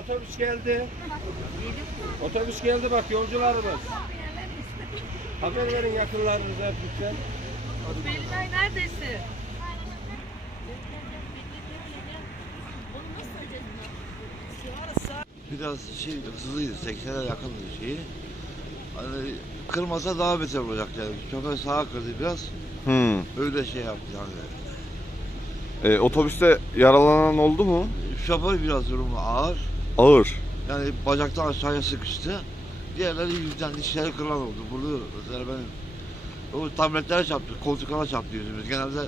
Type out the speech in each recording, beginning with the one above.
otobüs geldi. Otobüs geldi bak yolcularımız. Haber verin yakınlarınıza lütfen. Belinay neredesin? Biraz şey hızlıydı, 80'e yakın bir şeyi. Hani kırmasa daha beter olacak yani. Şoför sağa kırdı biraz, Hmm. öyle şey yaptı yani. E, otobüste yaralanan oldu mu? Şoför biraz durumu ağır. Ağır. Yani bacaktan aşağıya sıkıştı. Diğerleri yüzden dişleri kırılan oldu. Burada mesela benim o tabletlere çarptı, koltuklara çarptı yüzümüz. Genelde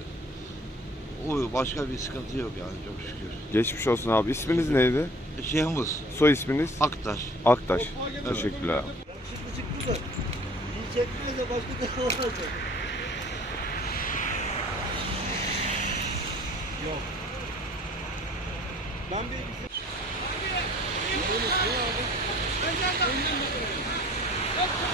o başka bir sıkıntı yok yani çok şükür. Geçmiş olsun abi. İsminiz neydi? Şeyhimiz Soy isminiz? Aktaş. Aktaş. Teşekkürler abi. Çıktı çıktı da. İyi da başka da olacak. Yok. Ben bir Thank you.